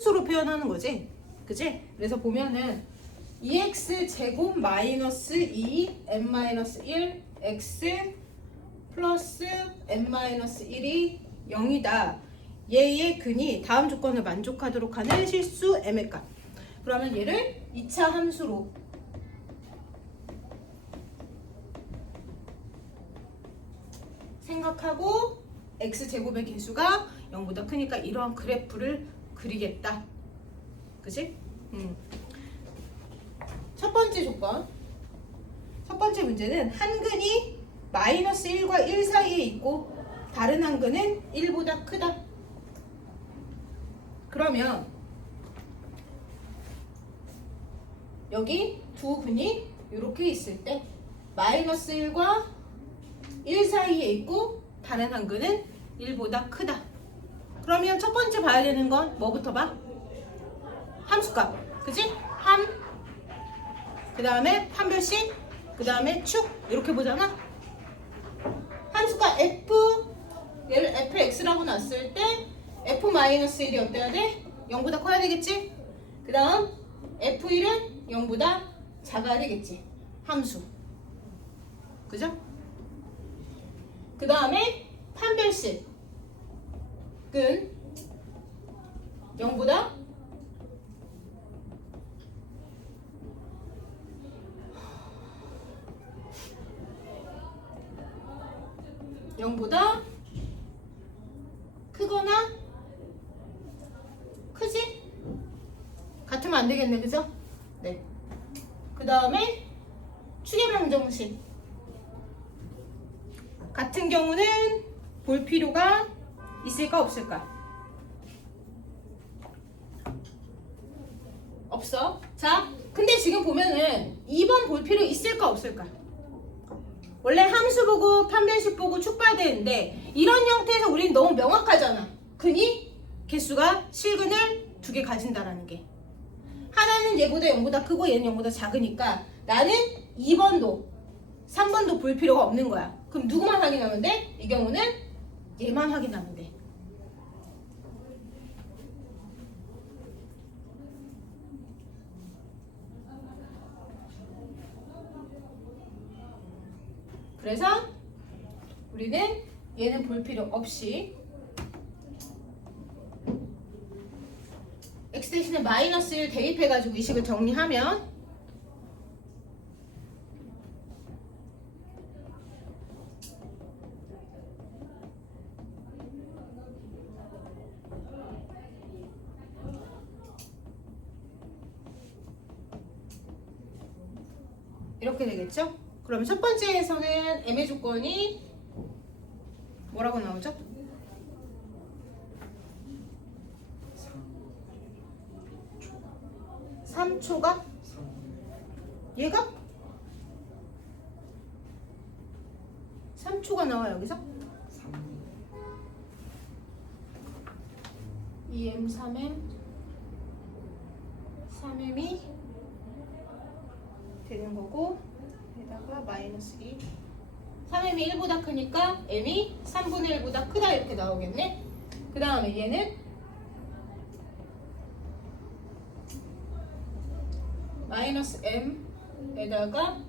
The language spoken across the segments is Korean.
수로 표현하는 거지. 그치? 그래서 보면은 2x 제곱 마이너스 2 n 마이너스 1 x 플러스 n 마이너스 1이 0이다. 얘의 근이 다음 조건을 만족하도록 하는 실수 m의 값. 그러면 얘를 2차 함수로 생각하고 x제곱의 개수가 0보다 크니까 이러한 그래프를 그리겠다. 그치? 첫 번째 조건. 첫 번째 문제는 한 근이 마이너스 1과 1 사이에 있고 다른 한 근은 1보다 크다. 그러면 여기 두 근이 이렇게 있을 때 마이너스 1과 1 사이에 있고 다른 한 근은 1보다 크다. 그러면 첫 번째 봐야 되는 건 뭐부터 봐? 함수값. 그치? 함. 그 다음에 판별식. 그 다음에 축. 이렇게 보잖아. 함수값 f. 얘를 fx라고 놨을 때 f-1이 어때야 돼? 0보다 커야 되겠지? 그 다음 f1은 0보다 작아야 되겠지. 함수. 그죠? 그 다음에 판별식. 은 0보다 크거나 크지? 같으면 안 되겠네, 그죠? 네. 그 다음에 추계방정식. 같은 경우는 볼 필요가 있을까 없을까? 없어. 자, 근데 지금 보면은 2번 볼 필요 있을까 없을까? 원래 함수 보고 판별식 보고 축 봐야 되는데 이런 형태에서 우리는 너무 명확하잖아. 근이 개수가 실근을 두 개 가진다라는 게. 하나는 얘보다 0보다 크고 얘는 0보다 작으니까 나는 2번도 3번도 볼 필요가 없는 거야. 그럼 누구만 확인하면 돼? 이 경우는 얘만 확인하면 돼. 그래서 우리는 얘는 볼 필요 없이 x 대신에 마이너스 1 대입해가지고 이 식을 정리하면 이렇게 되겠죠? 그럼 첫 번째에서는 m의 조건이 뭐라고 나오죠? 3초가? 얘가? 3초가 나와 여기서? 2m, 3m, 3m이 되는 거고 여기다가 마이너스 2 3m이 1보다 크니까 m이 3분의 1보다 크다 이렇게 나오겠네. 그 다음에 얘는 마이너스 m에다가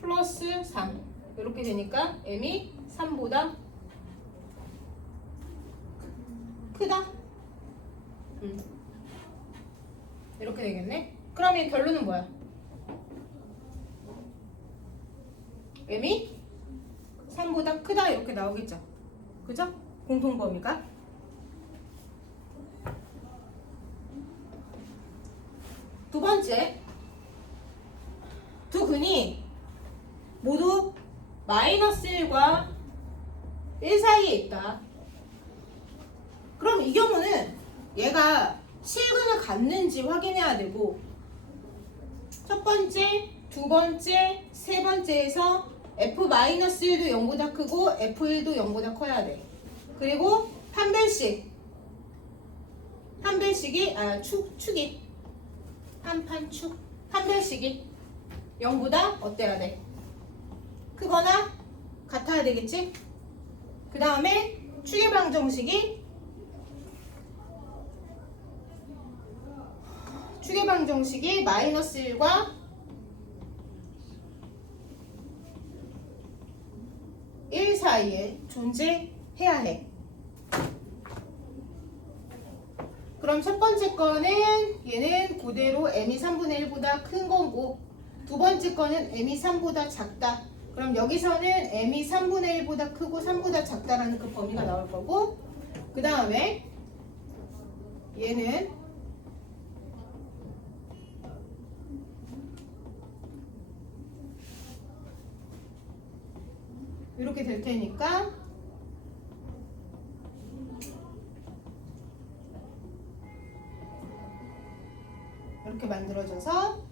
플러스 3 이렇게 되니까 m이 3보다 크다. 이렇게 되겠네. 그러면 결론은 뭐야? m이 3보다 크다 이렇게 나오겠죠. 그죠? 공통범위가. 두 번째, 두 근이 모두 마이너스 1과 1 사이에 있다. 그럼 이 경우는 얘가 실근을 갖는지 확인해야 되고 첫 번째, 두 번째, 세 번째에서 f-1도 0보다 크고 f1도 0보다 커야 돼. 그리고 판별식이 축이 판별식이 0보다 어때야 돼? 크거나 같아야 되겠지? 그 다음에 추계방정식이 추계 방정식이 마이너스 1과 1 사이에 존재해야 해. 그럼 첫 번째 거는 얘는 그대로 m이 3분의 1보다 큰 거고, 두 번째 거는 m이 3보다 작다. 그럼 여기서는 m이 3분의 1보다 크고 3보다 작다라는 그 범위가 나올 거고, 그 다음에 얘는 이렇게 될 테니까 이렇게 만들어져서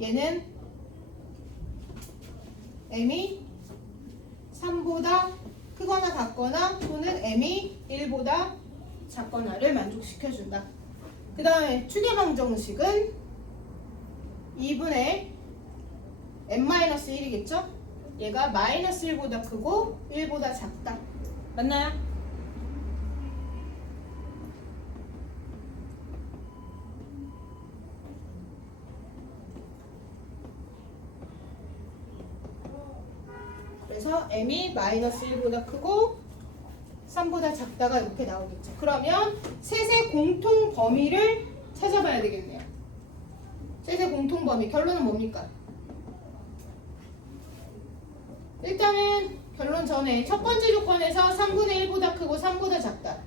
얘는 m이 3보다 크거나 같거나 또는 m이 1보다 작거나를 만족시켜준다. 그 다음에 추계방정식은 2분의 n-1이겠죠? 얘가 마이너스 1보다 크고 1보다 작다. 맞나요? 그래서 m이 마이너스 1보다 크고 3보다 작다가 이렇게 나오겠죠. 그러면 셋의 공통 범위를 찾아봐야 되겠네요. 셋의 공통 범위 결론은 뭡니까? 일단은 결론 전에 첫 번째 조건에서 3분의 1보다 크고 3보다 작다.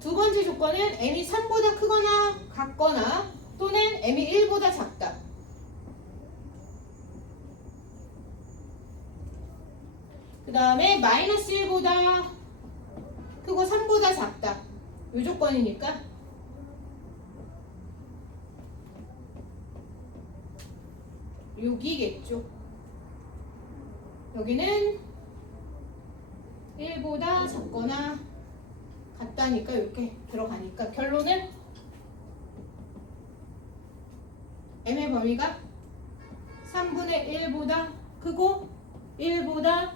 두 번째 조건은 m이 3보다 크거나 같거나 또는 m이 1보다 작다. 그 다음에 마이너스 1보다 크고 3보다 작다. 이 조건이니까 여기겠죠. 여기는 1보다 작거나 같다니까 이렇게 들어가니까 결론은 m의 범위가 3분의 1보다 크고 1보다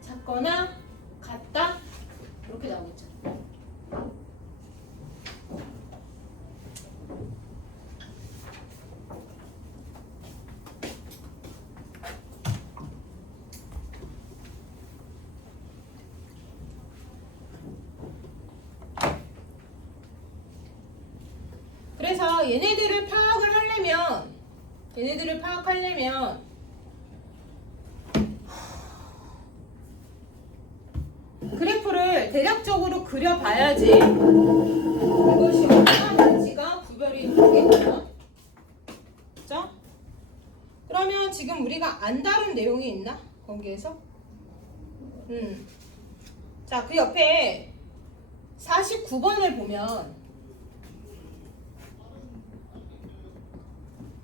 작거나 같다 이렇게 나오겠죠. 그래서 얘네들을 파악하려면 그래프를 대략적으로 그려봐야지 이것이 얼마인지가 구별이 되겠죠. 그죠? 그러면 지금 우리가 안 다룬 내용이 있나? 거기에서? 자, 그 옆에 49번을 보면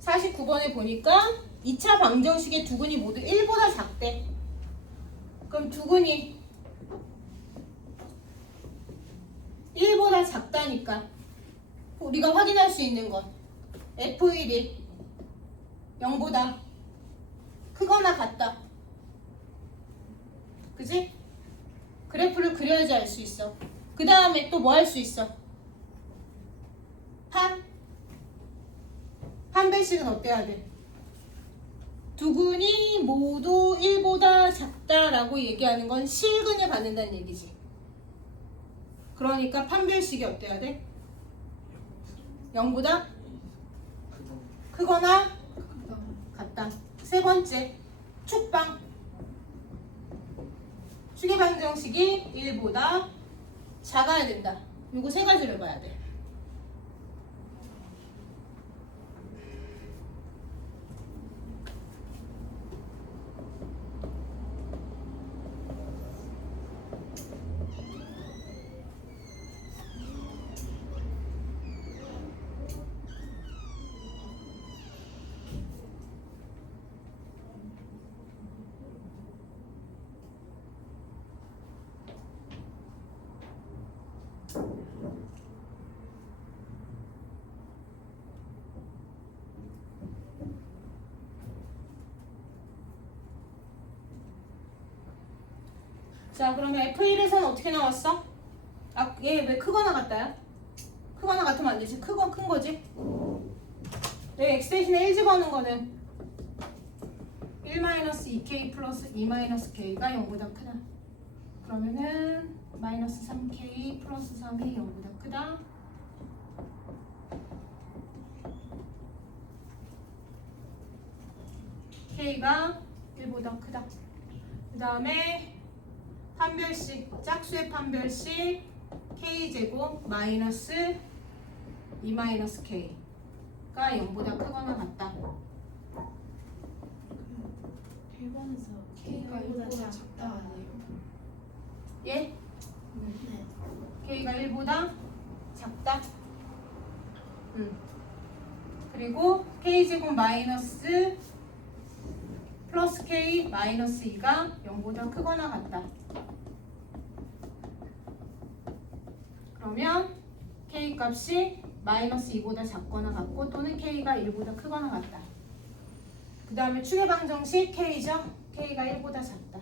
49번에 보니까 2차 방정식의 두근이 모두 1보다 작대. 그럼 두근이 1보다 작다니까 우리가 확인할 수 있는 건 F1이 0보다 크거나 같다. 그지? 그래프를 그려야지 알 수 있어. 그 다음에 또 뭐 할 수 있어? 판별식은 어때야 돼? 두근이 모두 1보다 작다라고 얘기하는 건 실근을 받는다는 얘기지. 그러니까 판별식이 어때야 돼? 0보다 크거나 같다. 세 번째, 축방. 추계방정식이 1보다 작아야 된다. 요거 세 가지를 봐야 돼. 자, 그러면 F1에서는 어떻게 나왔어? 아, 얘 왜 크거나 같다야? 크거나 같으면 안 되지. 크건 큰 거지. 내가 x 대신에 1 집어넣은 거는 1-2k 플러스 2-k가 0보다 크다. 그러면은 마이너스 3k 플러스 3이 0보다 크다. k가 1보다 크다. 그 다음에 판별식, 짝수의 판별식 k제곱 마이너스 2-k가 0보다 크거나 같다. 1번에서 K가 1보다 작다 아니에요? 예? 네. k가 1보다 작다. 그리고 k제곱 마이너스 플러스 k 마이너스 2가 0보다 크거나 같다. 그러면 k 값이 마이너스 2보다 작거나 같고 또는 k가 1보다 크거나 같다. 그 다음에 축의 방정식 k죠. k가 1보다 작다.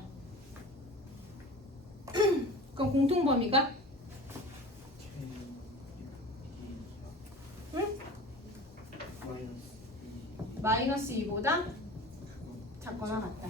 그럼 공통범위가? 응? 마이너스 2보다 작거나 같다.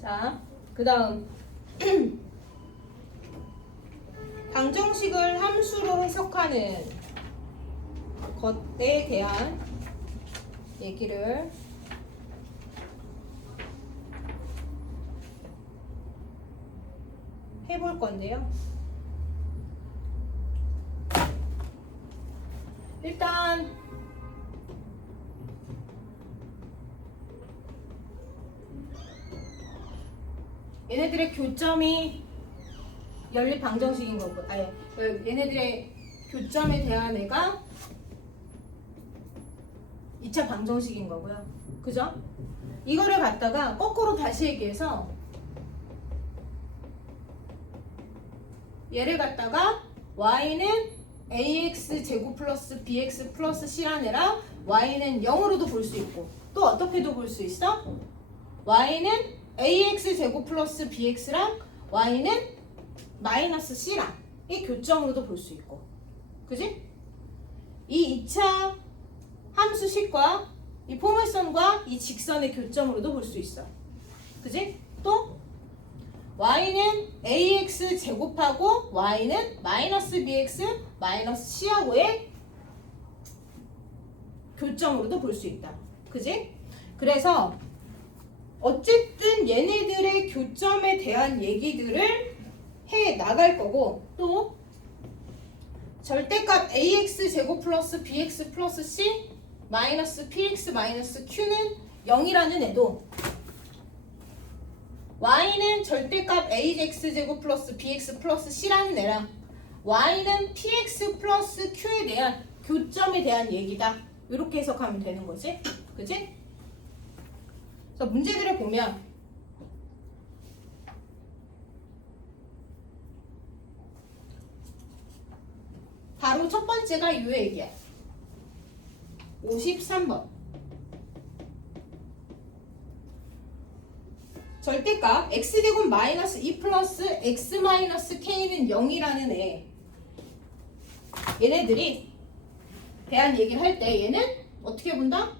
자, 그 다음 방정식을 함수로 해석하는 것에 대한 얘기를 해볼 건데요. 일단 얘네들의 교점이 연립 방정식인 거고, 아니, 얘네들의 교점에 대한 애가 2차 방정식인 거고요. 그죠? 이거를 갖다가 거꾸로 다시 얘기해서 얘를 갖다가 y는 ax 제곱 플러스 bx 플러스 c란 애랑 y는 0으로도 볼 수 있고 또 어떻게도 볼 수 있어? y는 ax 제곱 플러스 bx랑 y는 마이너스 c랑 이 교점으로도 볼 수 있고, 그지? 이 2차 함수식과 이 포물선과 이 직선의 교점으로도 볼 수 있어, 그지? 또 y는 ax 제곱하고 y는 마이너스 bx 마이너스 c하고의 교점으로도 볼 수 있다, 그지? 그래서 어쨌든 얘네들의 교점에 대한 얘기들을 해 나갈 거고, 또 절대값 ax 제곱 플러스 bx 플러스 c 마이너스 px 마이너스 q는 0이라는 애도 y는 절대값 ax 제곱 플러스 bx 플러스 c라는 애랑 y는 px 플러스 q에 대한 교점에 대한 얘기다, 이렇게 해석하면 되는 거지, 그지? 그래서 문제들을 보면 바로 첫 번째가 이 얘기야. 53번. 절대값 x제곱 마이너스 2 플러스 x 마이너스 k는 0이라는 애. 얘네들이 대한 얘기를 할 때 얘는 어떻게 본다?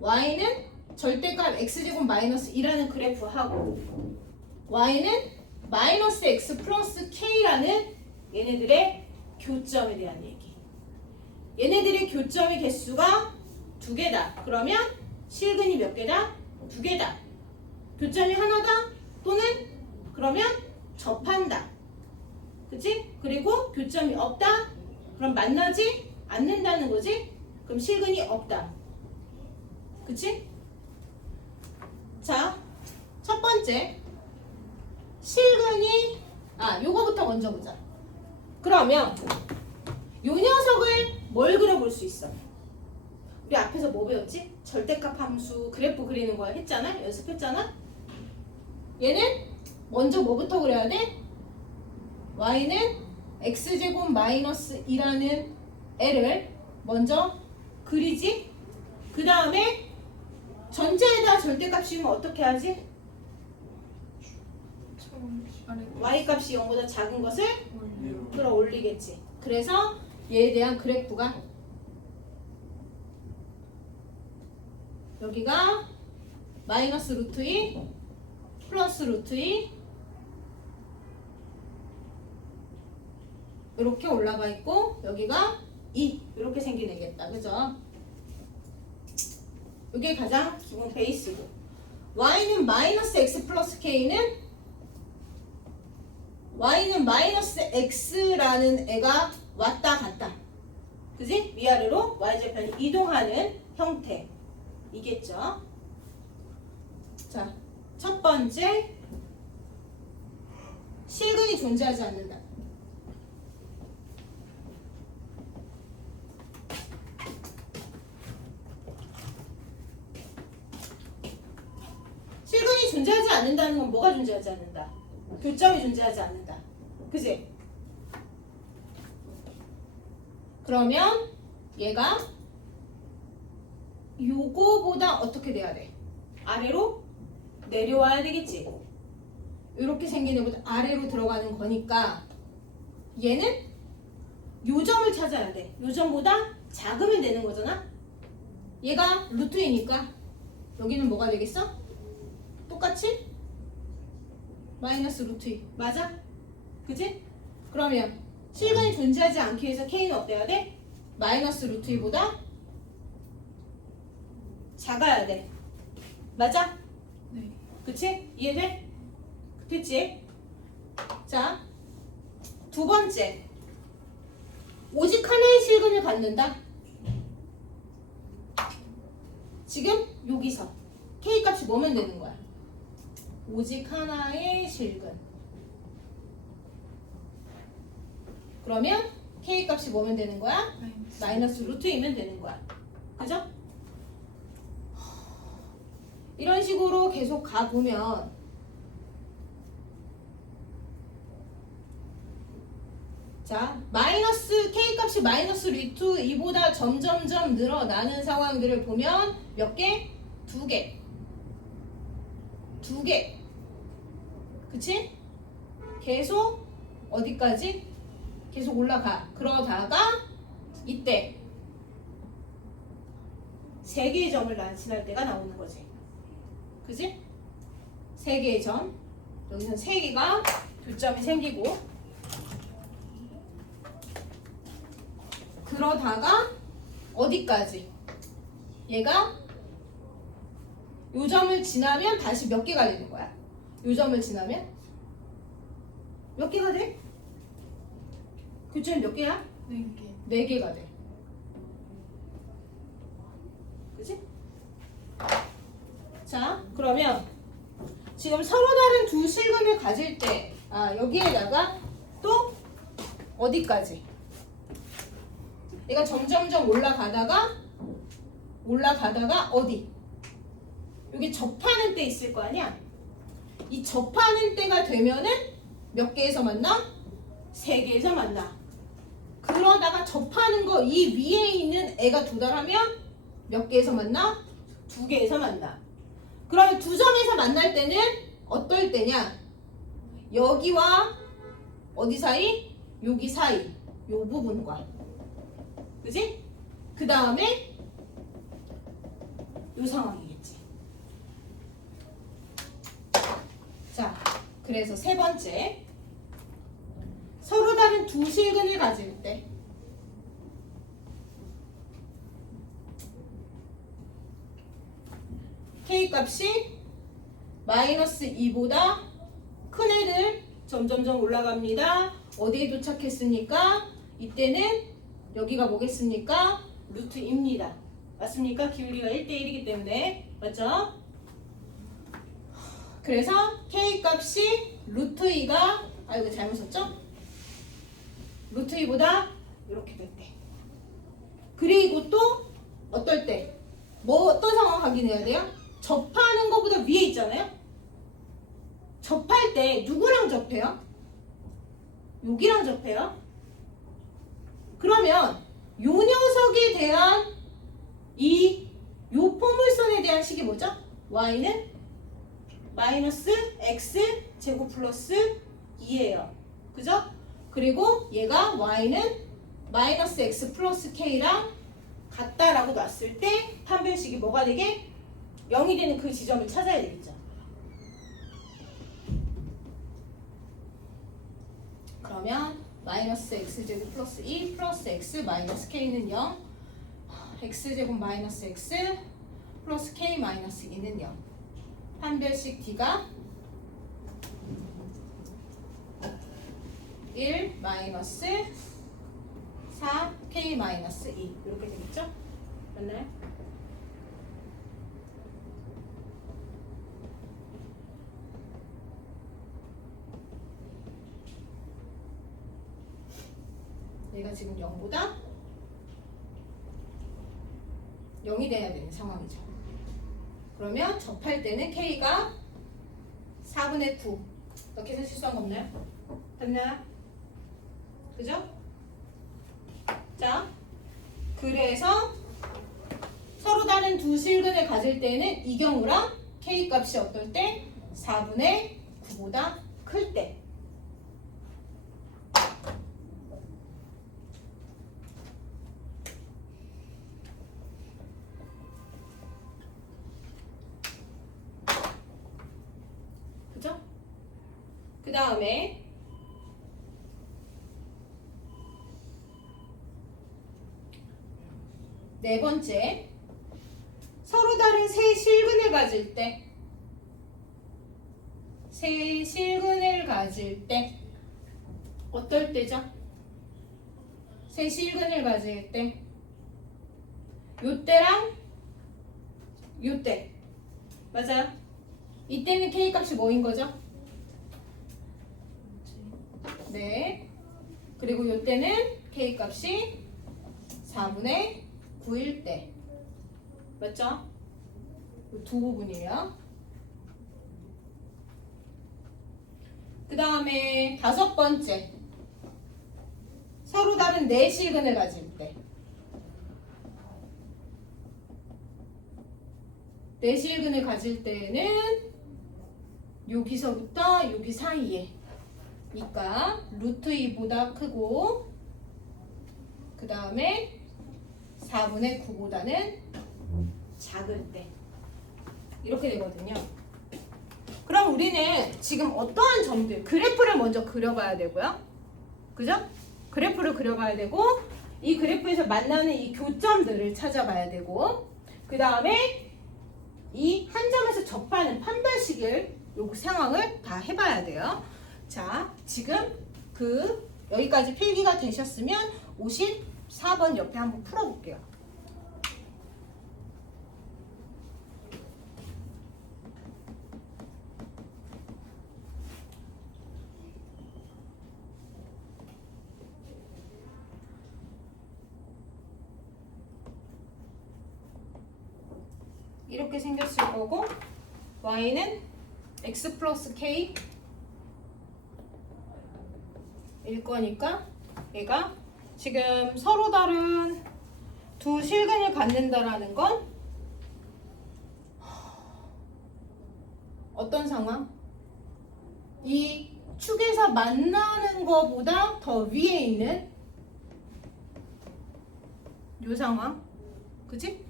y는 절대값 x제곱 마이너스 2라는 그래프하고 y는 마이너스 x 플러스 k라는 얘네들의 교점에 대한 얘기. 얘네들의 교점의 개수가 2개다. 그러면 실근이 몇 개다? 2개다. 교점이 하나다? 또는 그러면 접한다. 그치? 그리고 교점이 없다? 그럼 만나지 않는다는 거지? 그럼 실근이 없다. 그치? 자, 첫 번째 실근이 요거부터 먼저 보자. 그러면 요 녀석을 뭘 그려볼 수 있어? 우리 앞에서 뭐 배웠지? 절대값 함수 그래프 그리는 거 했잖아? 연습했잖아? 얘는 먼저 뭐부터 그려야 돼? y는 x제곱 마이너스 2라는 애를 먼저 그리지? 그 다음에 전체에다 절대값 씌우면 어떻게 하지? y값이 0보다 작은 것을 끌어올리겠지. 그래서 얘에 대한 그래프가 여기가 마이너스 루트 2 플러스 루트 2 이렇게 올라가 있고 여기가 2 이렇게 생기겠다. 그죠? 이게 가장 기본 베이스고 y는 마이너스 x 플러스 k는 y는 마이너스 x라는 애가 왔다 갔다 그지? 위아래로 y절편이 이동하는 형태이겠죠. 자, 첫 번째 실근이 존재하지 않는다. 실근이 존재하지 않는다는 건 뭐가 존재하지 않는다? 교점이 존재하지 않는다. 그지? 그러면 얘가 요거보다 어떻게 돼야 돼? 아래로 내려와야 되겠지? 이렇게 생긴 애보다 아래로 들어가는 거니까 얘는 요점을 찾아야 돼. 요점보다 작으면 되는 거잖아? 얘가 루트이니까 여기는 뭐가 되겠어? 똑같이? 마이너스 루트 2 맞아? 그치? 그러면 실근이 존재하지 않기 위해서 k는 어때야 돼? 마이너스 루트 2보다 작아야 돼. 맞아? 네. 그치? 이해돼? 됐지? 자, 두 번째 오직 하나의 실근을 갖는다. 지금 여기서 k 값이 뭐면 되는 거야? 오직 하나의 실근. 그러면 k 값이 뭐면 되는 거야? 마이너스 루트 2면 되는 거야. 그죠? 이런 식으로 계속 가보면 자, 마이너스 k 값이 마이너스 루트 2보다 점점점 늘어나는 상황들을 보면 몇 개? 두 개. 두 개. 그치? 계속 어디까지? 계속 올라가. 그러다가 이때 세 개의 점을 지날 때가 나오는 거지. 그치? 세 개의 점. 여기서 세 개가 교점이 생기고 그러다가 어디까지? 얘가 요 점을 지나면 다시 몇 개가 되는 거야? 요 점을 지나면 몇 개가 돼? 교점이 몇 개야? 4개. 네 개가 돼. 그치? 자, 그러면 지금 서로 다른 두 실근을 가질 때, 여기에다가 또 어디까지? 얘가 점점점 올라가다가 어디? 여기 접하는 때 있을 거 아니야? 이 접하는 때가 되면은 몇 개에서 만나? 세 개에서 만나. 그러다가 접하는 거 이 위에 있는 애가 도달하면 몇 개에서 만나? 두 개에서 만나. 그러면 두 점에서 만날 때는 어떨 때냐? 여기와 어디 사이? 여기 사이. 요 부분과. 그지? 그 다음에 요 상황이겠지. 자, 그래서 세 번째. 서로 다른 두 실근을 가질 때 k 값이 마이너스 2보다 큰 애들 점점점 올라갑니다. 어디에 도착했습니까? 이때는 여기가 뭐겠습니까? 루트입니다. 맞습니까? 기울기가 1대1이기 때문에. 맞죠? 그래서 k 값이 루트 2가 이거 잘못 썼죠? 루트 2보다 이렇게 될 때. 그리고 또 어떨 때? 뭐 어떤 상황 확인해야 돼요? 접하는 것보다 위에 있잖아요? 접할 때 누구랑 접해요? 여기랑 접해요? 그러면 요 녀석에 대한 요 포물선에 대한 식이 뭐죠? y는 마이너스 x 제곱 플러스 2예요. 그죠? 그리고 얘가 y는 마이너스 x 플러스 k랑 같다라고 놨을 때 판별식이 뭐가 되게 0이 되는 그 지점을 찾아야 되겠죠. 그러면 마이너스 x제곱 플러스 2 플러스 x 마이너스 k는 0 x제곱 마이너스 x 플러스 k 마이너스 2는 0 판별식 d가 1 마이너스 4 k 마이너스 2 이렇게 되겠죠? 맞나요? 얘가 지금 0보다 0이 돼야 되는 상황이죠. 그러면 접할 때는 k가 4분의 9 이렇게 해서 실수한 거 없나요? 됐나요? 그죠? 자, 그래서 서로 다른 두 실근을 가질 때는 이 경우랑 k 값이 어떨 때? 4분의 9보다 클 때. 그죠? 그 다음에 네 번째, 서로 다른 세 실근을 가질 때, 세 실근을 가질 때 어떨 때죠? 세 실근을 가질 때, 요때랑 요때, 맞아요? 이때는 k 값이 뭐인 거죠? 네. 그리고 요때는 k 값이 4분의 9일 때. 맞죠? 이 두 부분이에요. 그 다음에 다섯 번째. 서로 다른 네 실근을 가질 때. 네 실근을 가질 때는 여기서부터 여기 사이에 니까 루트 2보다 크고 그 다음에 4분의 9보다는 작을 때 이렇게 되거든요. 그럼 우리는 지금 어떠한 점들 그래프를 먼저 그려봐야 되고요. 그죠? 그래프를 그려봐야 되고 이 그래프에서 만나는 이 교점들을 찾아봐야 되고 그 다음에 이 한 점에서 접하는 판별식을 요 상황을 다 해봐야 돼요. 자, 지금 여기까지 필기가 되셨으면 54번 옆에 한번 풀어볼게요. 이렇게 생겼을 거고 y는 x 플러스 k 일 거니까 얘가 지금 서로 다른 두 실근을 갖는다라는 건 어떤 상황? 이 축에서 만나는 거보다 더 위에 있는 요 상황. 그치?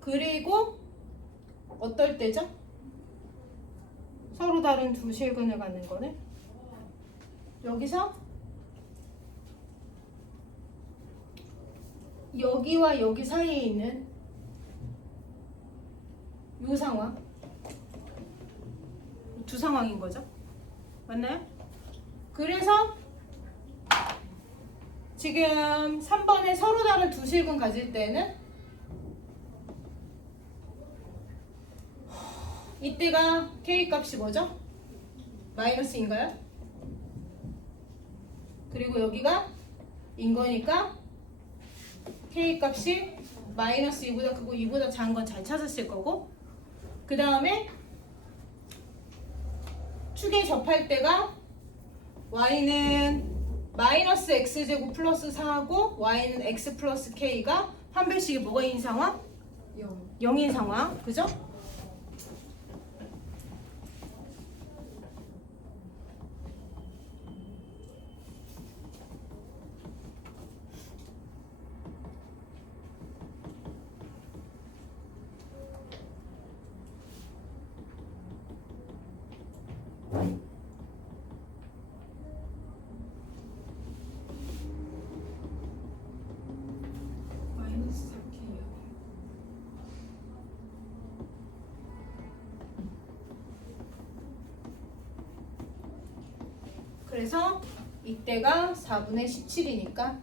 그리고 어떨 때죠? 서로 다른 두 실근을 갖는 거는 여기서 여기와 여기 사이에 있는 요 상황 두 상황인 거죠. 맞나요? 그래서 지금 3번에 서로 다른 두 실근 가질 때는 이때가 k 값이 뭐죠? 마이너스인가요? 그리고 여기가 인 거니까 K 값이 마이너스 2보다 크고 2보다 작은 건 잘 찾았을 거고, 그 다음에 축에 접할 때가 y는 마이너스 x제곱 플러스 4하고 y는 x 플러스 k가 판별식이 뭐가 인 상황? 0인 상황. 그죠? 마이너스 4K요. 그래서 이때가 4분의 17이니까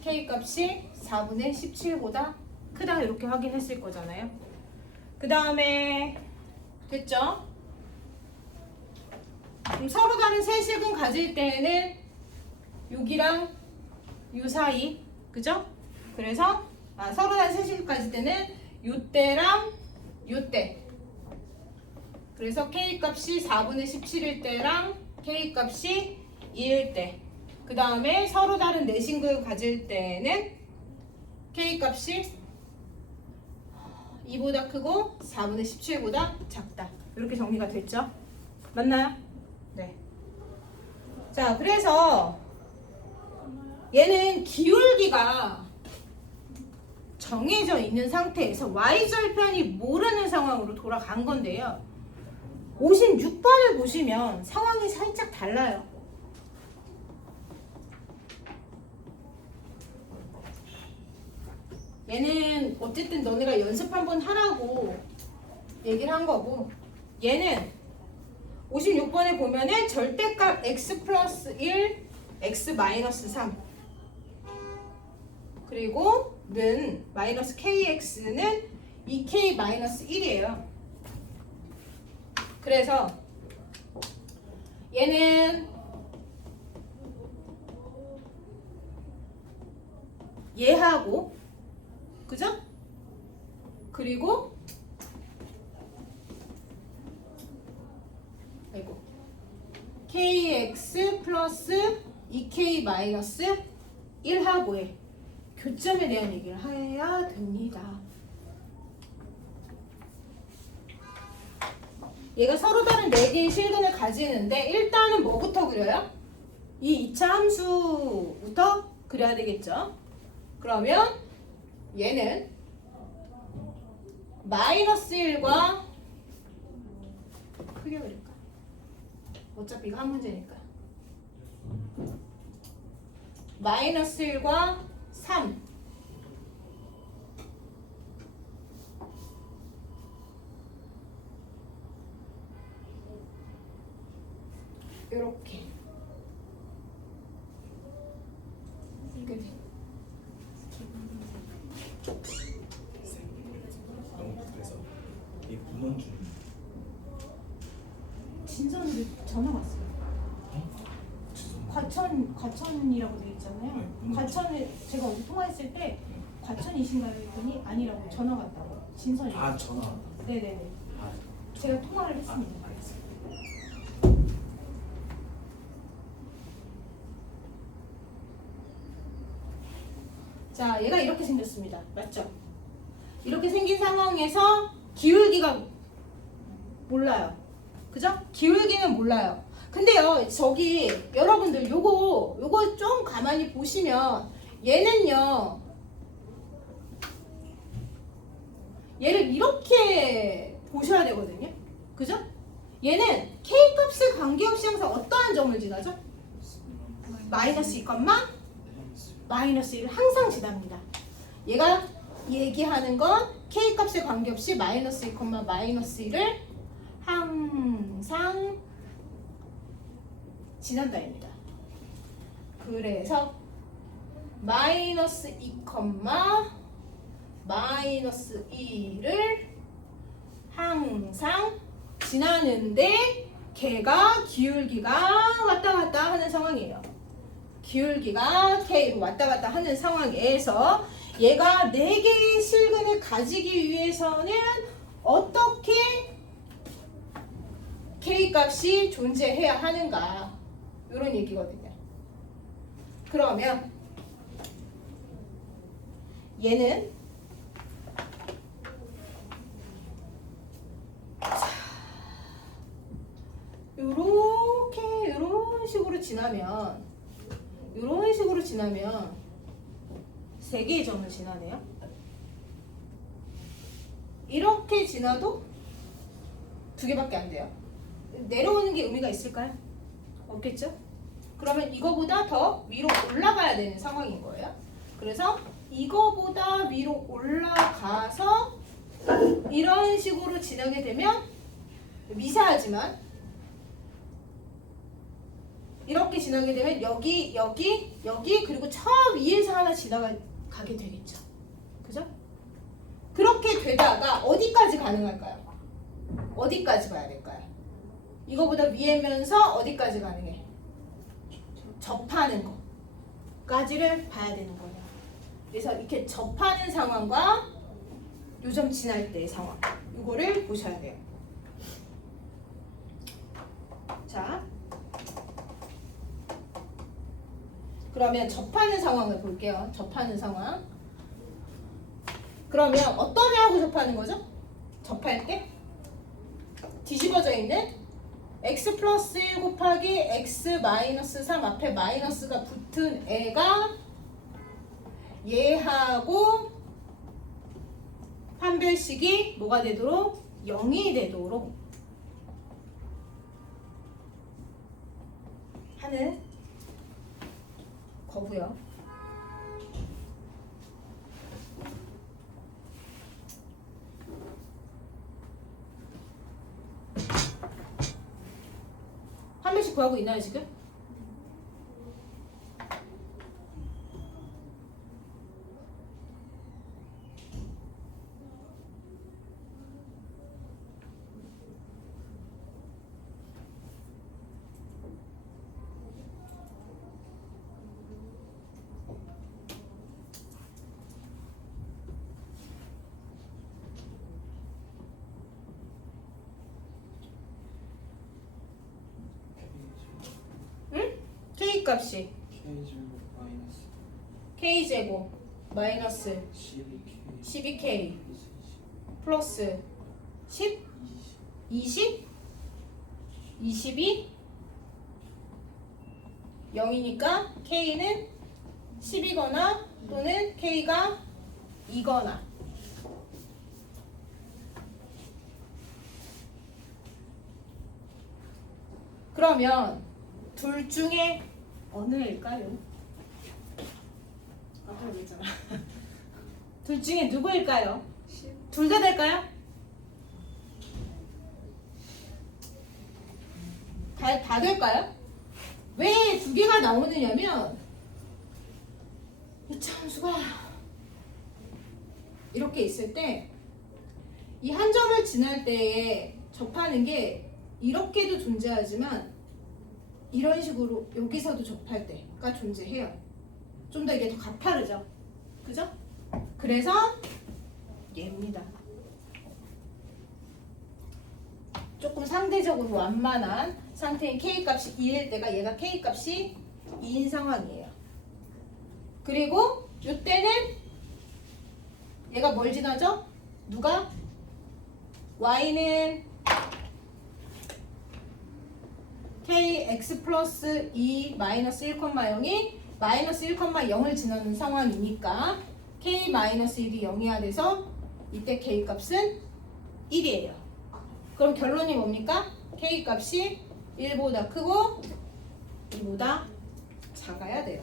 k 값이 4분의 17보다 크다 이렇게 확인했을 거잖아요. 그 다음에 됐죠? 그럼 서로 다른 세식은 가질 때에는 여기랑 요 사이, 그죠? 그래서 서로 다른 세식을 가질 때는 요때랑 요때. 그래서 k 값이 4분의 17일 때랑 k 값이 2일 때. 그 다음에 서로 다른 내심극을 가질 때는 k 값이 2보다 크고 4분의 17보다 작다. 이렇게 정리가 됐죠? 맞나요? 네. 자, 그래서 얘는 기울기가 정해져 있는 상태에서 y절편이 모르는 상황으로 돌아간 건데요. 56번을 보시면 상황이 살짝 달라요. 얘는 어쨌든 너네가 연습 한번 하라고 얘기를 한 거고, 얘는 56번에 보면은 절대값 x 플러스 1, x 마이너스 3, 그리고 는 마이너스 kx는 2k 마이너스 1이에요. 그래서 얘는 얘하고, 그죠? 그리고 아이고 kx 플러스 2k 마이너스 1하고의 교점에 대한 얘기를 해야 됩니다. 얘가 서로 다른 4개의 실근을 가지는데 일단은 뭐부터 그려요? 이 2차 함수부터 그려야 되겠죠? 그러면 얘는 마이너스 1과 크게 그릴까? 어차피 이거 한 문제니까. 마이너스 1과 3 이렇게 그래서 이 문헌 중 진선이 전화 왔어요. 과천이라고 되어 있잖아요. 네, 과천을 제가 오늘 통화했을 때 과천이신가요? 했더니 아니라고 전화 왔다고. 진선이. 전화. 네네네. 아, 제가 통화를 했습니다. 알겠습니다. 자, 얘가 이렇게 생겼습니다. 맞죠? 이렇게 생긴 상황에서 기울기가 몰라요. 그죠? 기울기는 몰라요. 근데요, 저기 여러분들 요거 좀 가만히 보시면 얘는요, 얘를 이렇게 보셔야 되거든요. 그죠? 얘는 k 값에 관계없이 항상 어떠한 점을 지나죠? 마이너스 2, 마이너스 1을 항상 지납니다. 얘가 얘기하는 건 k 값에 관계없이 마이너스 2, 마이너스 1을 항상 지난다입니다. 그래서 마이너스 2, 마이너스 2를 항상 지나는데 걔가 기울기가 왔다 갔다 하는 상황이에요. 기울기가 K로 왔다 갔다 하는 상황에서 얘가 4개의 실근을 가지기 위해서는 어떻게 K값이 존재해야 하는가, 이런 얘기거든요. 그러면 얘는 요렇게 요런 식으로 지나면, 요런 식으로 지나면 3개의 점을 지나네요. 이렇게 지나도 2개밖에 안 돼요. 내려오는 게 의미가 있을까요? 없겠죠? 그러면 이거보다 더 위로 올라가야 되는 상황인 거예요. 그래서 이거보다 위로 올라가서 이런 식으로 지나게 되면 미세하지만 이렇게 지나게 되면 여기, 여기, 여기, 그리고 저 위에서 하나 지나가게 되겠죠. 그죠? 그렇게 되다가 어디까지 가능할까요? 어디까지 가야 될까요? 이거보다 위에면서 어디까지 가능해? 접하는 거까지를 봐야 되는 거예요. 그래서 이렇게 접하는 상황과 요점 지날 때의 상황, 이거를 보셔야 돼요. 자, 그러면 접하는 상황을 볼게요. 접하는 상황. 그러면 어떤 애하고 접하는 거죠? 접할 때 뒤집어져 있는 x 플러스 1 곱하기 x 마이너스 3 앞에 마이너스가 붙은 애가 얘하고 판별식이 뭐가 되도록? 0이 되도록 하는 거고요. 한 명씩 구하고 있나요 지금? K값이 K제곱 마이너스 K제곱 마이너스 12K 12K 플러스 10? 20? 22? 0이니까 K는 10이거나 또는 K가 2거나 그러면 둘 중에 어느 애일까요? 아까 그랬잖아. 둘 중에 누구일까요? 둘 다 될까요? 다 될까요? 왜 2개가 나오느냐면 이 참수가 이렇게 있을 때 이 한 점을 지날 때에 접하는 게 이렇게도 존재하지만 이런 식으로 여기서도 접할 때가 존재해요. 좀 더 이게 더 가파르죠? 그죠? 그래서 얘입니다. 조금 상대적으로 완만한 상태인 K값이 2일 때가 얘가 K값이 2인 상황이에요. 그리고 이때는 얘가 뭘 지나죠? 누가? Y는 Kx 플러스 2 마이너스 1,0이 마이너스 1,0을 지나는 상황이니까 K 마이너스 1이 0이야 돼서 이때 K 값은 1이에요. 그럼 결론이 뭡니까? K 값이 1보다 크고 2보다 작아야 돼요.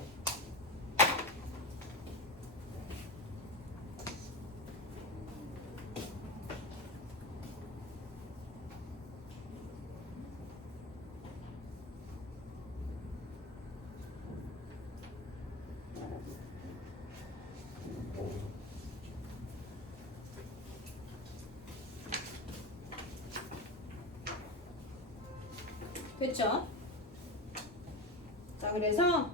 됐죠? 자, 그래서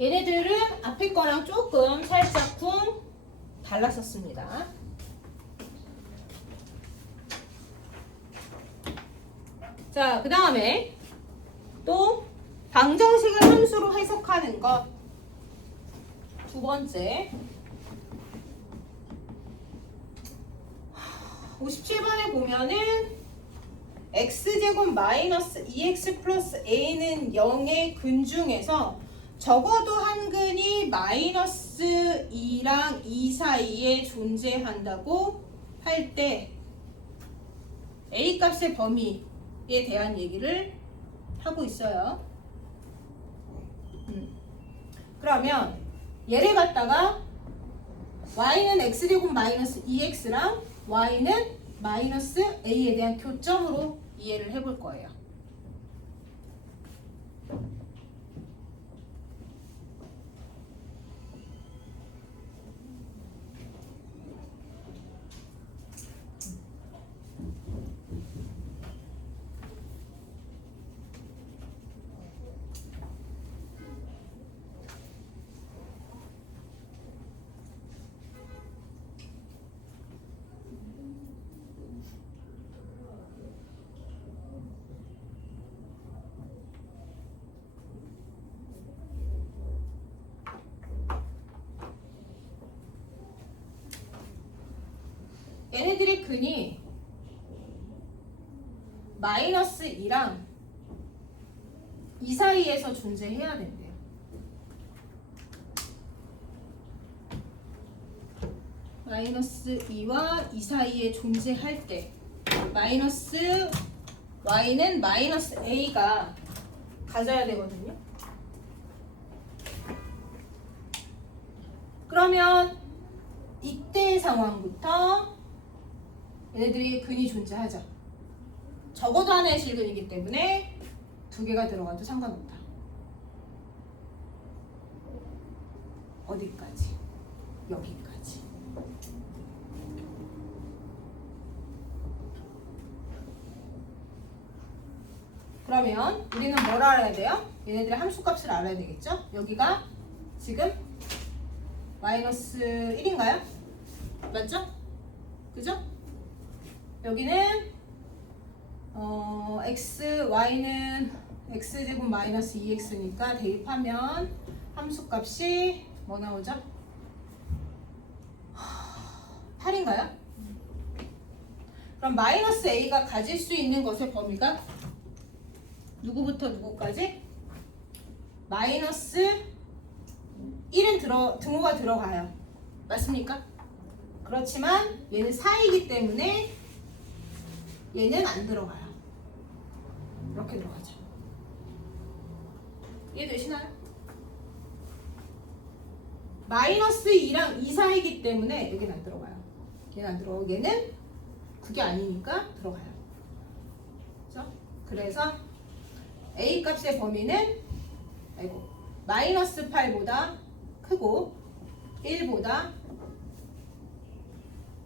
얘네들은 앞에 거랑 조금 살짝쿵 달랐었습니다. 자, 그 다음에 또 방정식을 함수로 해석하는 것 두 번째 57번에 보면은 x제곱 마이너스 2x 플러스 a는 0의 근 중에서 적어도 한 근이 마이너스 2랑 2 사이에 존재한다고 할 때 a 값의 범위에 대한 얘기를 하고 있어요. 그러면 얘를 갖다가 y는 x제곱 마이너스 2x랑 y는 마이너스 a에 대한 교점으로 이해를 해볼 거예요. 얘네들의 근이 마이너스 2랑 2 사이에서 존재해야 된대요. 마이너스 2와 2 사이에 존재할 때 마이너스 y는 마이너스 a가 가져야 되거든요. 그러면 이때의 상황부터 얘네들이 근이 존재하죠. 적어도 하나의 실근이기 때문에 두 개가 들어가도 상관없다. 어디까지? 여기까지. 그러면 우리는 뭘 알아야 돼요? 얘네들의 함수값을 알아야 되겠죠? 여기가 지금 마이너스 1인가요? 맞죠? 그죠? 여기는 y는 x제곱 마이너스 2x니까 대입하면 함수값이 뭐 나오죠? 8인가요? 그럼 마이너스 a가 가질 수 있는 것의 범위가 누구부터 누구까지? 마이너스 1은 등호가 들어가요. 맞습니까? 그렇지만 얘는 4이기 때문에 얘는 안 들어가요. 이렇게 들어가죠. 이해되시나요? 마이너스 2랑 2 사이기 때문에 여기는 안 들어가요. 얘는 안 들어가고 얘는 그게 아니니까 들어가요. 그렇죠? 그래서 a 값의 범위는 마이너스 8보다 크고 1보다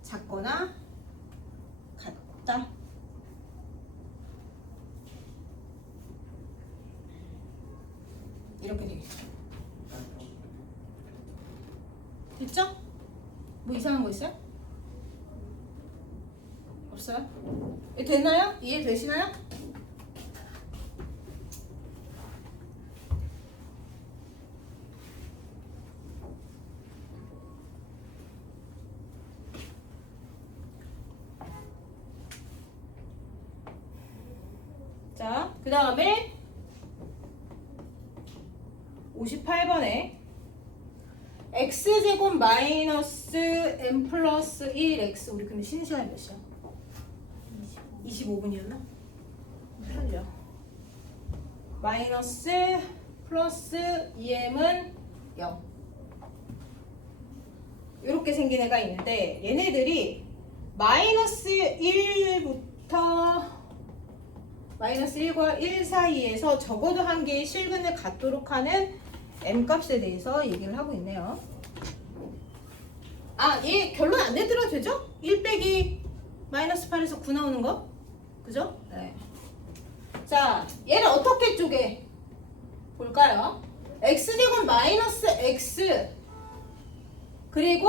작거나 같다. 이렇게 되겠죠. 됐죠? 뭐 이상한 거 있어요? 없어요? 됐나요? 이해되시나요? 자, 그 다음에 58번에 x제곱 마이너스 m 플러스 1x 우리 근데 쉬는 시간이 몇 시야? 25분이었나? 틀려. 마이너스 플러스 2m은 0 이렇게 생긴 애가 있는데 얘네들이 마이너스 1부터 마이너스 1과 1 사이에서 적어도 한 개의 실근을 갖도록 하는 m값에 대해서 얘기를 하고 있네요. 아, 얘 결론 안 내더라도 되죠? 1 빼기 마이너스 8에서 9 나오는 거? 그죠? 네. 자, 얘를 어떻게 쪼개 볼까요? x제곱 마이너스 x 그리고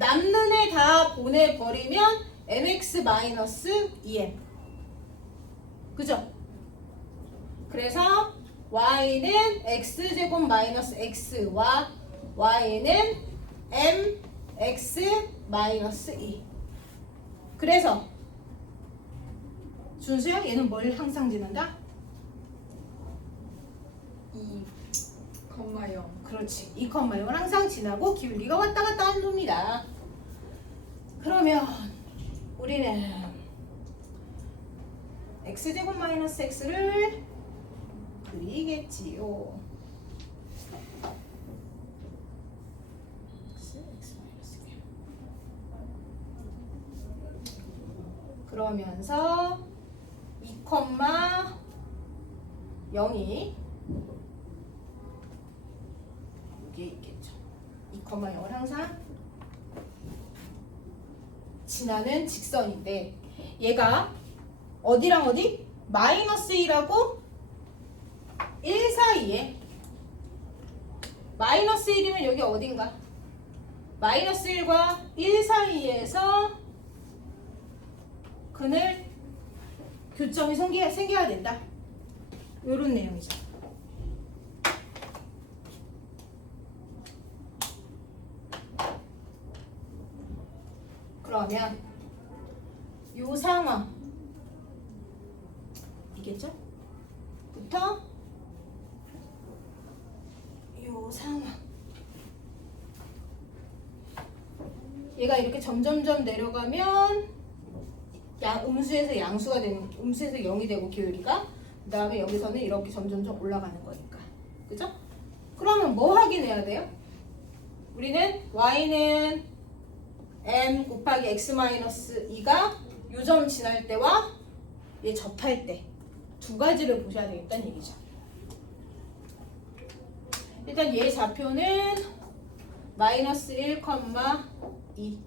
남는 애 다 보내버리면 mx-2m. 그죠? 그래서 y는 x제곱 마이너스 x와 y는 mx-2. 그래서 준수야, 얘는 뭘 항상 지난다? 2,0. 그렇지. 2,0을 항상 지나고 기울기가 왔다 갔다 하는 겁니다. 그러면 우리는 x제곱 마이너스 x를 그리겠지요. x 마이너스 x. 그러면서 2,0이 여기에 있겠죠. 2,0을 항상 지나는 직선인데 얘가 어디랑 어디? 마이너스 1하고 1 사이에 마이너스 1이면 여기 어딘가? 마이너스 1과 1 사이에서 그늘 교점이 생겨야 된다. 이런 내용이죠. 그러면 요 상황 이겠죠? 부터 요 상황 얘가 이렇게 점점점 내려가면 음수에서 양수가 되는 음수에서 0이 되고 기울기가 그 다음에 여기서는 이렇게 점점점 올라가는 거니까 그죠? 그러면 뭐 확인해야 돼요? 우리는 y는 m 곱하기 x-2가 요점 지날 때와 얘 접할 때 두 가지를 보셔야 되겠다는 얘기죠. 일단 얘 좌표는 마이너스 1,2.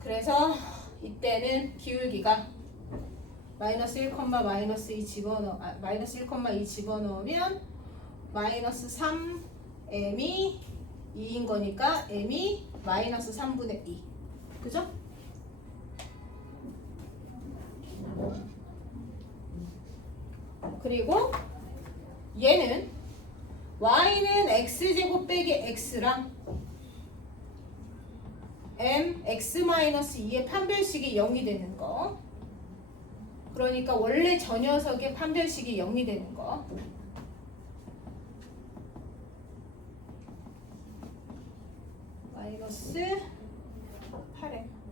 그래서 이때는 기울기가 마이너스 1, 마이너스 2 집어넣으면 마이너스 3m이 2인 거니까 m이 마이너스 3분의 2. 그죠? 그리고 얘는 y는 x제곱 빼기 x랑 mx-2의 판별식이 0이 되는 거. 그러니까 원래 저 녀석의 판별식이 0이 되는 거. 마이너스 8m.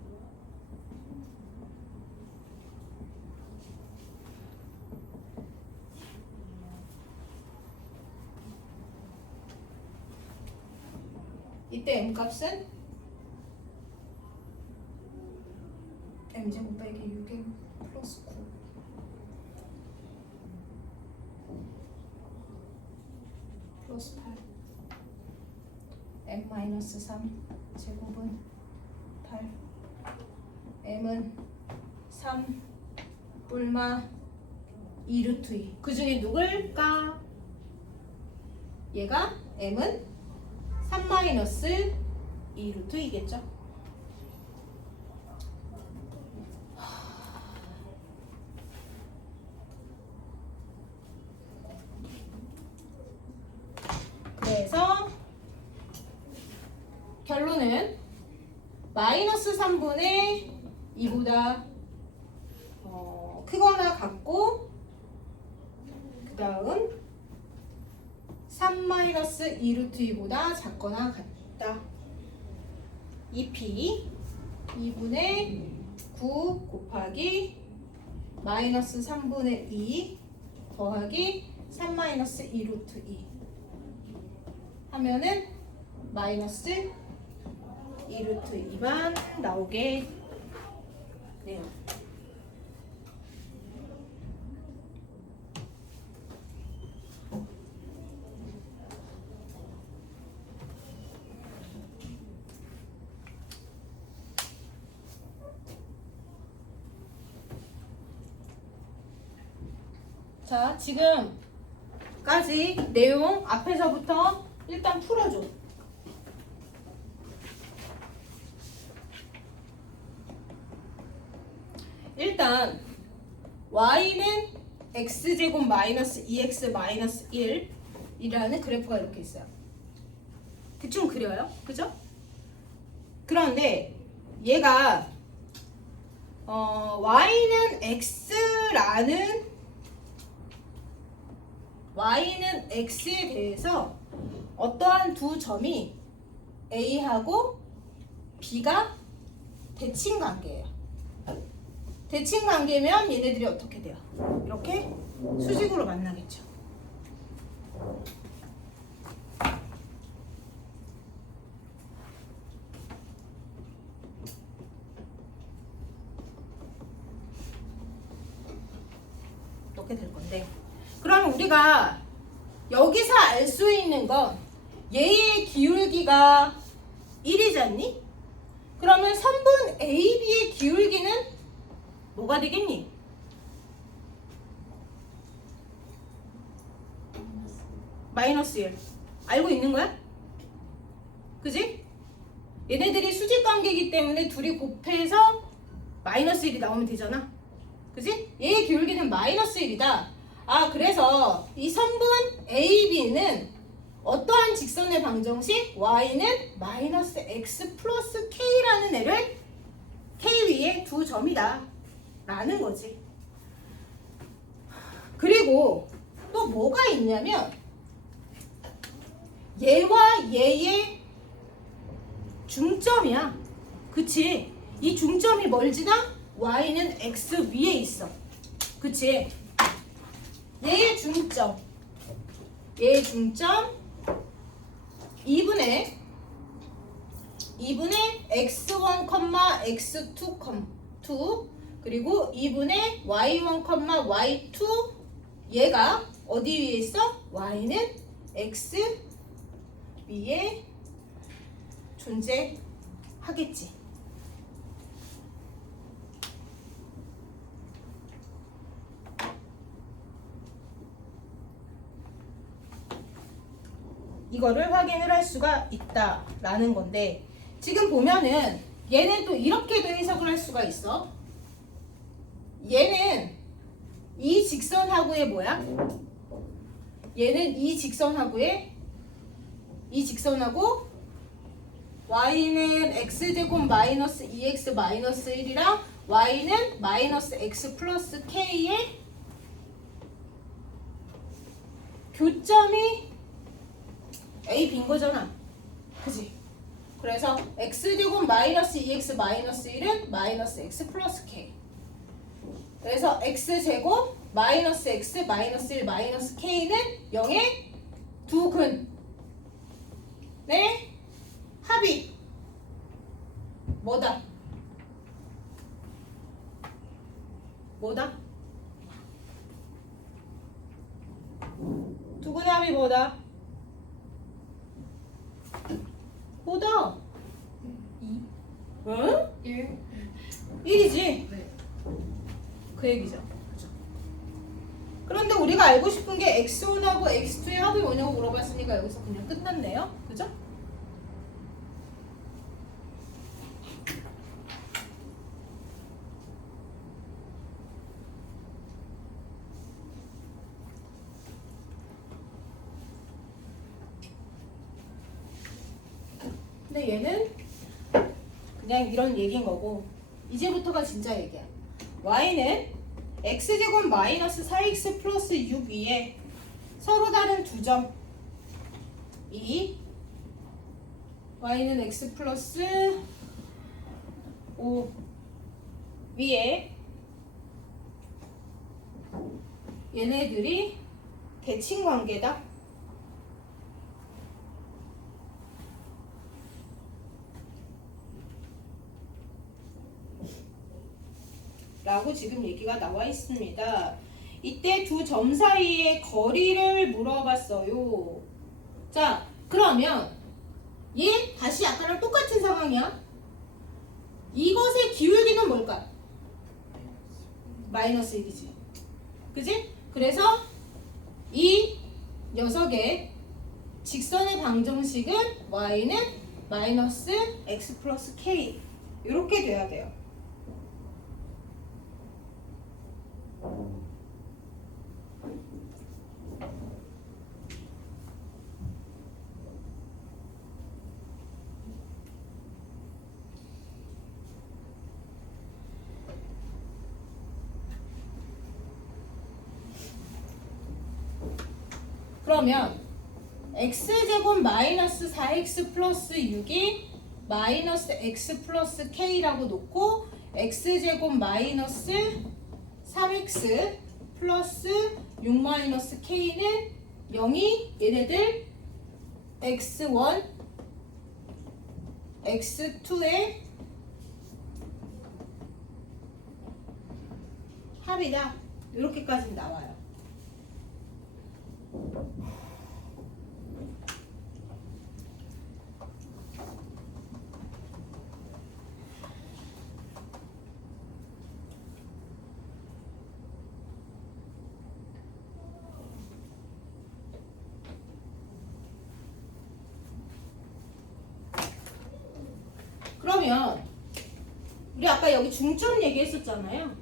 이때 m값은 m제곱 빼기 6m 플러스 9 플러스 8 m 마이너스 3 제곱은 8 m은 3 뿔마 2루트 2. 그 중에 누굴까? 얘가 m은 3 마이너스 2루트 2겠죠? 그래서 결론은 마이너스 3분의 2보다 크거나 같고 그 다음 3 마이너스 2루트 2보다 작거나 같다. 2p 2분의 9 곱하기 마이너스 3분의 2 더하기 3 마이너스 2루트 2 하면은 마이너스 2루트 2만 나오게 돼요. 자, 지금까지 내용 앞에서부터 일단 풀어줘. 일단 y는 x제곱 마이너스 2x 마이너스 1이라는 그래프가 이렇게 있어요. 대충 그려요. 그죠? 그런데 얘가 y는 x에 대해서 어떠한 두 점이 a하고 b가 대칭 관계예요. 대칭 관계면 얘네들이 어떻게 돼요? 이렇게 수직으로 만나겠죠. 이렇게 될 건데, 그러면 우리가 여기서 알 수 있는 건 얘의 기울기가 1이잖니? 그러면 선분 AB의 기울기는 뭐가 되겠니? 마이너스 1. 알고 있는 거야? 그지? 얘네들이 수직 관계이기 때문에 둘이 곱해서 마이너스 1이 나오면 되잖아. 그지? 얘의 기울기는 마이너스 1이다. 아, 그래서 이 선분 AB는 어떠한 직선의 방정식? y는 마이너스 x 플러스 k라는 애를 k 위에 두 점이다 라는 거지. 그리고 또 뭐가 있냐면 얘와 얘의 중점이야. 그치? 이 중점이 멀지나 y는 x 위에 있어. 그치? 얘의 중점 2분의 x1, x2, 2 그리고 2분의 y1, y2 얘가 어디 위에 있어? y는 x 위에 존재하겠지. 이거를 확인을 할 수가 있다라는 건데, 지금 보면은 얘는 또 이렇게도 해석을 할 수가 있어. 얘는 이 직선하고의 뭐야? 얘는 이 직선하고의 이 직선하고 y는 x제곱 마이너스 2x 마이너스 1이랑 y는 마이너스 x 플러스 k의 교점이 A 빈 거잖아. 그지? 그래서 x제곱 마이너스 2x 마이너스 1은 마이너스 x 플러스 k. 그래서 x제곱 마이너스 x 마이너스 1 마이너스 k는 0의 두 근의 합이 뭐다? 두 근의 합이 뭐다? 뭐다? 2, 응? 1. 1이지? 네. 그 얘기죠. 그죠? 그런데 우리가 알고 싶은 게 x1하고 x2의 합이 뭐냐고 물어봤으니까 여기서 그냥 끝났네요. 그죠? 근데 얘는 그냥 이런 얘기인 거고, 이제부터가 진짜 얘기야. y는 x제곱 마이너스 4x 플러스 6 위에 서로 다른 두 점, 이 y는 x 플러스 5 위에 얘네들이 대칭 관계다. 라고 지금 얘기가 나와 있습니다. 이때 두 점 사이의 거리를 물어봤어요. 자, 그러면 얘 다시 아까랑 똑같은 상황이야. 이것의 기울기는 뭘까? 마이너스 1이지. 그지? 그래서 이 녀석의 직선의 방정식은 y는 마이너스 x 플러스 k 이렇게 돼야 돼요. 그러면 x제곱 마이너스 4x 플러스 6이 마이너스 x 플러스 k라고 놓고 x제곱 마이너스 3x 플러스 6 마이너스 k는 0이 얘네들 x1, x2의 합이다. 이렇게까지 나와요. 그러면 우리 아까 여기 중점 얘기했었잖아요.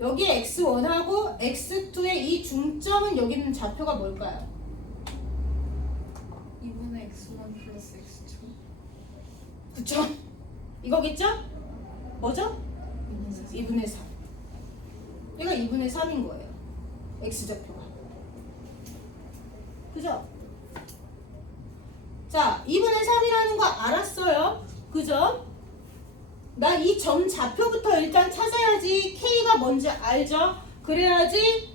여기 x1하고 x2의 이 중점은 여기 있는 좌표가 뭘까요? 2분의 x1 플러스 x2 그쵸? 이거겠죠? 뭐죠? 2분의 3. 얘가 2분의 3인 거예요. x좌표가. 그죠? 자, 2분의 3이라는 거 알았어요. 그죠? 나 이 점 좌표부터 일단 찾아야지 k가 뭔지 알죠? 그래야지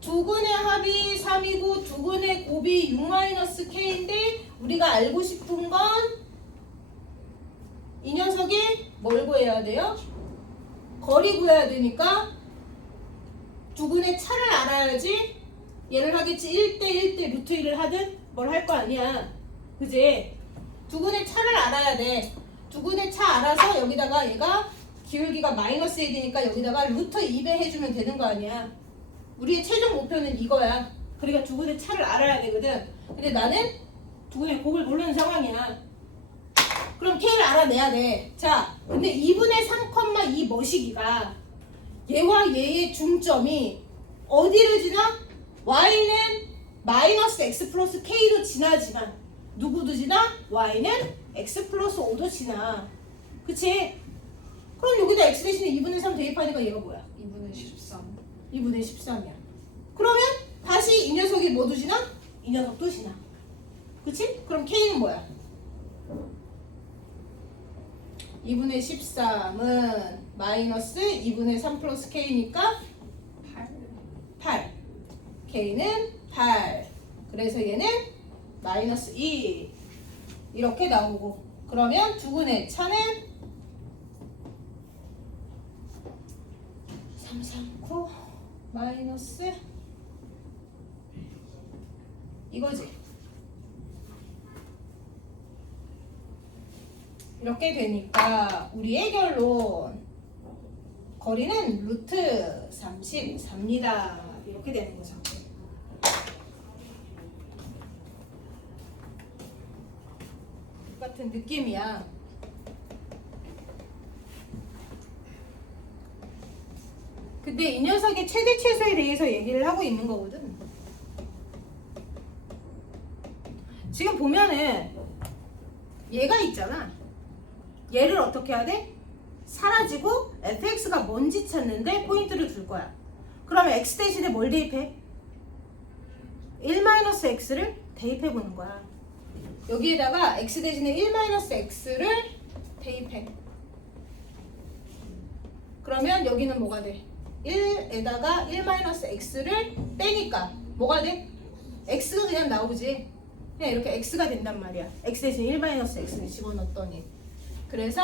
두근의 합이 3이고 두근의 곱이 6-k인데 우리가 알고 싶은 건 이 녀석이 뭘 구해야 돼요? 거리 구해야 되니까 두근의 차를 알아야지 얘를 하겠지. 1대 1대 루트 1을 하든 뭘 할 거 아니야. 그지? 두근의 차를 알아야 돼. 두근의 차 알아서 여기다가 얘가 기울기가 마이너스 1이니까 여기다가 루트 2배 해주면 되는 거 아니야. 우리의 최종 목표는 이거야. 그러니까 두근의 차를 알아야 되거든. 근데 나는 두근의 곱을 모르는 상황이야. 그럼 K를 알아내야 돼. 자, 근데 2분의 3,2 머시기가 얘와 얘의 중점이 어디를 지나? Y는 마이너스 X 플러스 K도 지나지만 누구도 지나? Y는 X 플러스 5도 지나. 그치? 그럼 여기다 X 대신에 2분의 3 대입하니까 얘가 뭐야? 2분의 13 2분의 13이야. 그러면 다시 이 녀석이 뭐도 지나? 이 녀석도 지나. 그치? 그럼 K는 뭐야? 2분의 13은 마이너스 2분의 3 플러스 K니까 8. K는 8. 그래서 얘는 마이너스 2. 이렇게 나오고. 그러면 두근의 차는 3, 3, 9 마이너스 이거지. 이렇게 되니까 우리의 결론 거리는 루트 34입니다. 이렇게 되는 거죠. 같은 느낌이야. 근데 이 녀석의 최대 최소에 대해서 얘기를 하고 있는 거거든. 지금 보면은 얘가 있잖아. 얘를 어떻게 해야 돼? 사라지고 fx가 뭔지 찾는데 포인트를 줄 거야. 그러면 x 대신에 뭘 대입해? 1-x를 대입해 보는 거야. 여기에다가 x 대신에 1-x를 대입해. 그러면 여기는 뭐가 돼? 1에다가 1-x를 빼니까 뭐가 돼? x가 그냥 나오지. 그냥 이렇게 x가 된단 말이야. x 대신에 1-x를 집어넣었더니. 그래서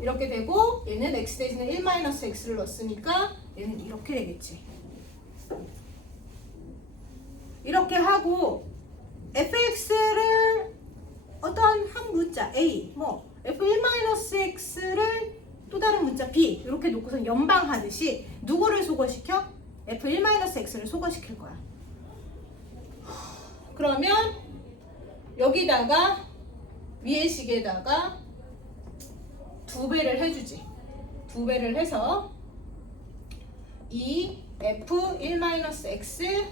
이렇게 되고 얘는 x 대신에 1-x를 넣었으니까 얘는 이렇게 되겠지. 이렇게 하고 fx를 어떤 한 문자 a 뭐 f1-x를 또 다른 문자 b 이렇게 놓고서 연방하듯이 누구를 소거시켜? f1-x를 소거시킬 거야. 그러면 여기다가 위의 식에다가 2배를 해주지. 2배를 해서 2f1-x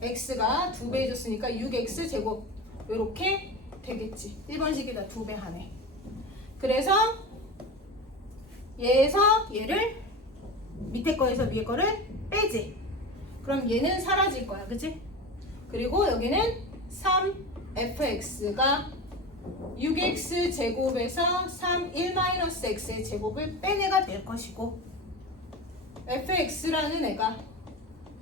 4fx가 2배 해줬으니까 6x 제곱 이렇게 되겠지. 1번식에다 2배 하네. 그래서 얘에서 얘를 밑에 거에서 위에 거를 빼지. 그럼 얘는 사라질 거야. 그치? 그리고 여기는 3fx가 6x 제곱에서 3 1-x의 제곱을 뺀 애가 될 것이고 fx라는 애가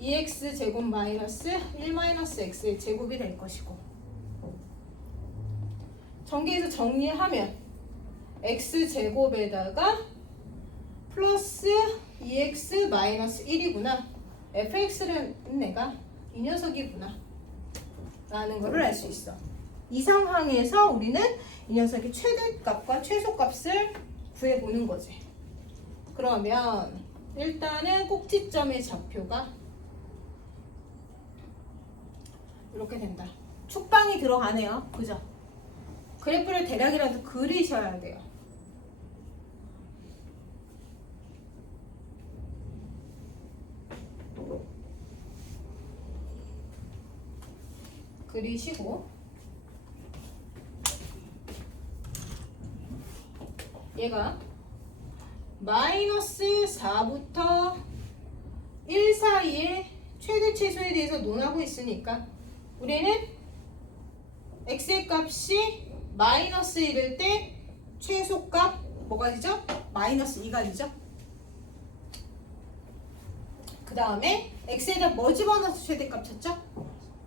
2x 제곱 마이너스 1-x의 제곱이 될 것이고 전개해서 정리하면 x 제곱에다가 플러스 2x 마이너스 1이구나. fx라는 애가 이 녀석이구나 라는 거를 알 수 있어. 이 상황에서 우리는 이 녀석의 최대값과 최소값을 구해보는 거지. 그러면 일단은 꼭지점의 좌표가 이렇게 된다. 축방이 들어가네요. 그죠? 그래프를 대략이라도 그리셔야 돼요. 그리시고 얘가 마이너스 4부터 1 사이의 최대 최소에 대해서 논하고 있으니까 우리는 x의 값이 마이너스 1일 때 최소값 뭐가 되죠? 마이너스 2가 되죠? 그 다음에 x에다 뭐 집어넣어서 최대값 찾죠?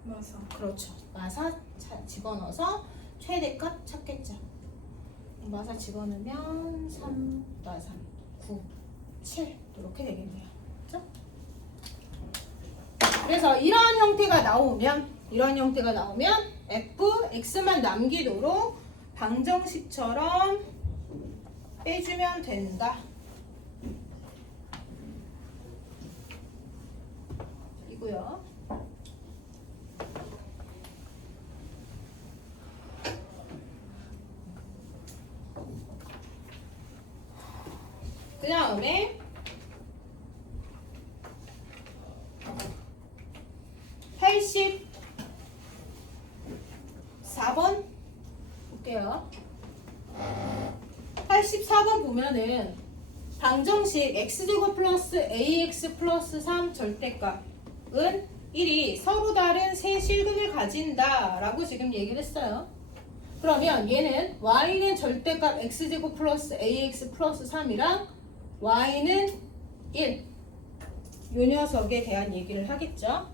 마사. 그렇죠. 마사 집어넣어서 최대값 찾겠죠. 마사 집어넣으면 3, 마사 9, 7 이렇게 되겠네요. 그렇죠? 그래서 이러한 형태가 나오면 f, x만 남기도록 방정식처럼 빼주면 된다. 이고요. 그 다음에 84번 볼게요. 84번 보면은 방정식 x제곱 플러스 ax 플러스 3 절대값은 1이 서로 다른 세 실근을 가진다 라고 지금 얘기를 했어요. 그러면 얘는 y는 절대값 x제곱 플러스 ax 플러스 3이랑 y는 1 요 녀석에 대한 얘기를 하겠죠.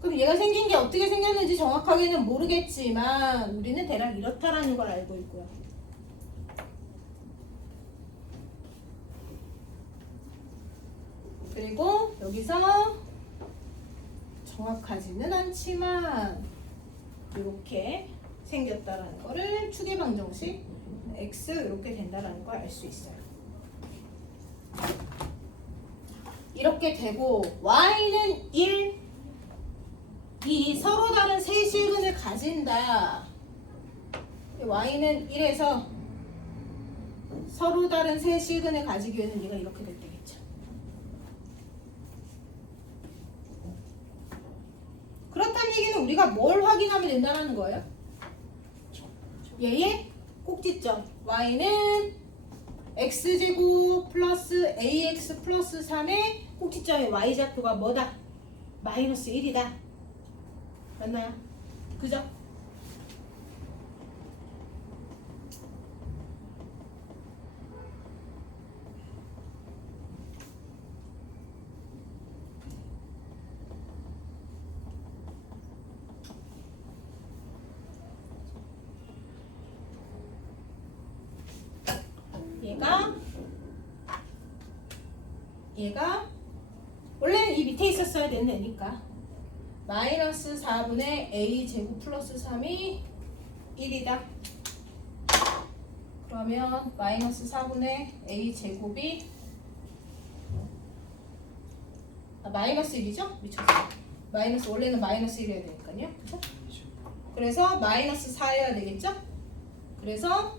그럼 얘가 생긴 게 어떻게 생겼는지 정확하게는 모르겠지만 우리는 대략 이렇다라는 걸 알고 있고요. 그리고 여기서 정확하지는 않지만 이렇게 생겼다라는 거를 추계방정식 x 이렇게 된다라는 걸 알 수 있어요. 이렇게 되고 y는 1, 이 서로 다른 세 실근을 가진다. y는 1에서 서로 다른 세 실근을 가지기 위해서는 얘가 이렇게 될 때겠죠. 그렇다는 얘기는 우리가 뭘 확인하면 된다는 거예요? 얘의 꼭지점 y는 x제곱 플러스 ax 플러스 3의 꼭지점의 y좌표가 뭐다? 마이너스 1이다. 맞나요? 그죠? 얘가 원래는 이 밑에 있었어야 되는 애니까 마이너스 4분의 a 제곱 플러스 3이 1이다. 그러면 마이너스 4분의 a 제곱이 마이너스 1이죠? 미쳤어요. 마이너스 원래는 마이너스 1이어야 되니까요. 그쵸? 그래서 마이너스 4여야 되겠죠? 그래서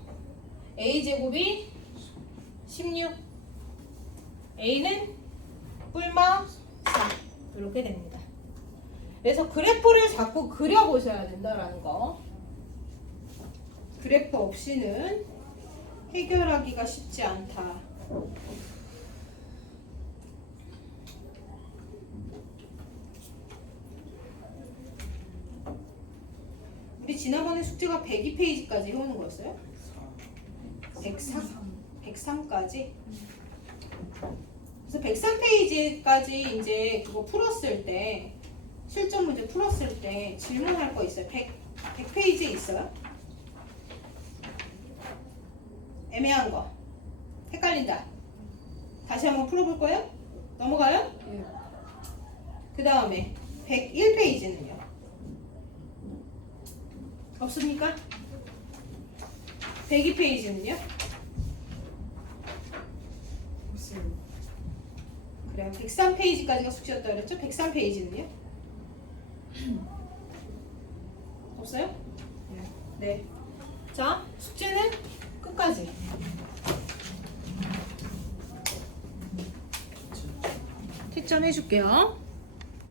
a 제곱이 16 a는 뿔마 4 이렇게 됩니다. 그래서 그래프를 자꾸 그려보셔야 된다라는 거. 그래프 없이는 해결하기가 쉽지 않다. 우리 지난번에 숙제가 102페이지까지 해오는 거였어요? 103까지? 그래서 103페이지까지 이제 그거 풀었을 때 실전 문제 풀었을 때 질문할 거 있어요. 100페이지에 있어요? 애매한 거 헷갈린다. 다시 한번 풀어볼 거예요? 넘어가요? 예. 그 다음에 101페이지는요? 없습니까? 102페이지는요? 없어요. 그래요. 103페이지까지가 숙제였다고 그랬죠? 103페이지는요? 없어요? 네. 자, 숙제는 끝까지. 채점 해줄게요.